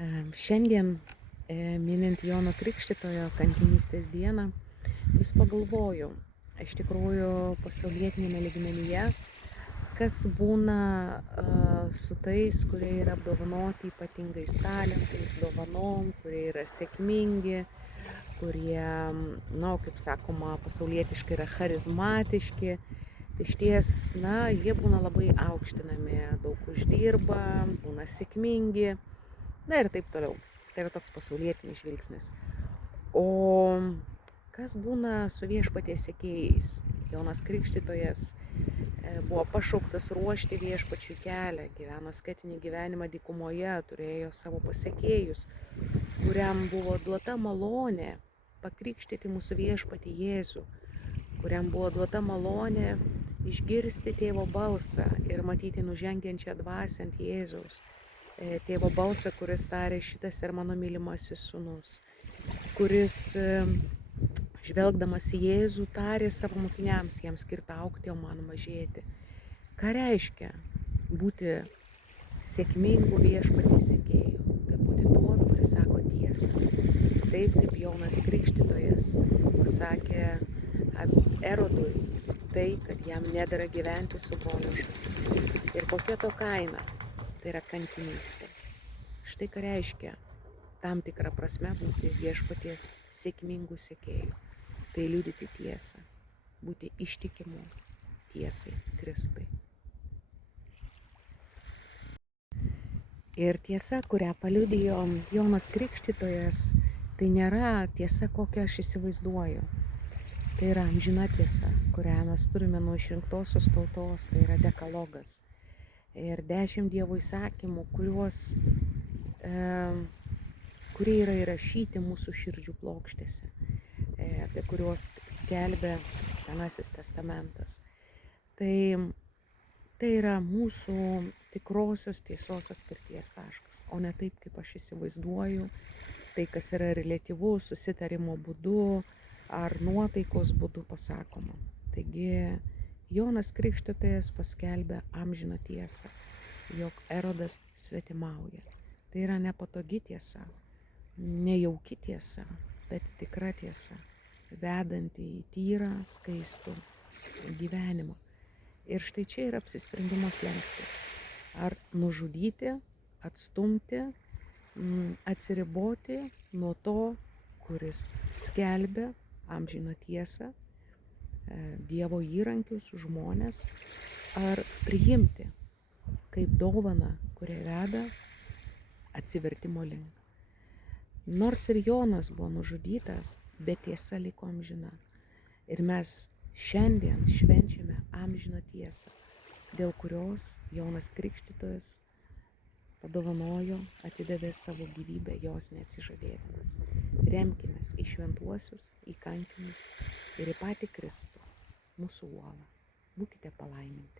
Šiandien, minint Jono Krikštytojo kankinystės dieną, vis pagalvoju, iš tikrųjų pasaulietinėme lygmenyje, kas būna su tais, kurie yra apdovanoti ypatingais talentais, dovanom, kurie yra sėkmingi, kurie, kaip sakoma, pasaulietiškai yra charizmatiški. Tai išties, jie būna labai aukštinami, daug uždirba, būna sėkmingi. Ir taip toliau. Tai yra toks pasaulietinis žvilgsnis. O kas būna su viešpaties sekėjais? Jonas Krikštytojas buvo pašauktas ruošti viešpačiui kelią, gyveno asketinį gyvenimą dykumoje, turėjo savo pasekėjus, kuriam buvo duota malonė pakrikštyti mūsų viešpatį Jėzų, kuriam buvo duota malonė išgirsti tėvo balsą ir matyti nužengiančią dvasią ant Jėzaus. Tėvo balsą, kuris tarė, šitas yra mano mylimasis sūnus, kuris žvelgdamas į Jėzų tarė savo mokiniams, jiems skirta augti, o man mažėti. Ką reiškia būti sėkmingu viešpaties sekėju? Tai būti tuo, kuris sako tiesą. Taip kaip Jonas Krikštytojas pasakė Erodui tai, kad jam nedera gyventi su broliu žudiku. Ir kokia to kaina? Tai yra kankinystė. Štai ką reiškia tam tikrą prasme būti viešpaties sėkmingų sekėjų. Tai liudyti tiesą, būti ištikimu tiesai Kristui. Ir tiesa, kurią paliudijo Jonas Krikštytojas, tai nėra tiesa, kokią aš įsivaizduoju. Tai yra amžina tiesa, kurią mes turime nuo išrinktosios tautos, tai yra dekalogas. Ir 10 Dievo įsakymų, kurie yra įrašyti mūsų širdžių plokštėse, apie kuriuos skelbia Senasis testamentas. Tai yra mūsų tikrosios tiesos atspirties taškas, o ne taip, kaip aš įsivaizduoju, tai kas yra reliatyvu, susitarimo būdu ar nuotaikos būdu pasakoma. Taigi Jonas Krikštytojas paskelbė amžiną tiesą, jog Erodas svetimauja. Tai yra nepatogi tiesa, nejauki tiesa, bet tikra tiesa, vedanti į tyrą, skaistų gyvenimą. Ir štai čia yra apsisprendimo slenkstis. Ar nužudyti, atstumti, atsiriboti nuo to, kuris skelbia amžiną tiesą, Dievo įrankius, žmonės, ar priimti kaip dovaną, kurie veda atsivertimo link. Nors ir Jonas buvo nužudytas, bet tiesa liko amžina. Ir mes šiandien švenčiame amžiną tiesą, dėl kurios Jonas Krikštytojas padovanojo, atidavė savo gyvybę, jos neatsižadėdamas. Remkimės į šventuosius, į kankinius ir į patį Kristų, mūsų uolą. Būkite palaiminti.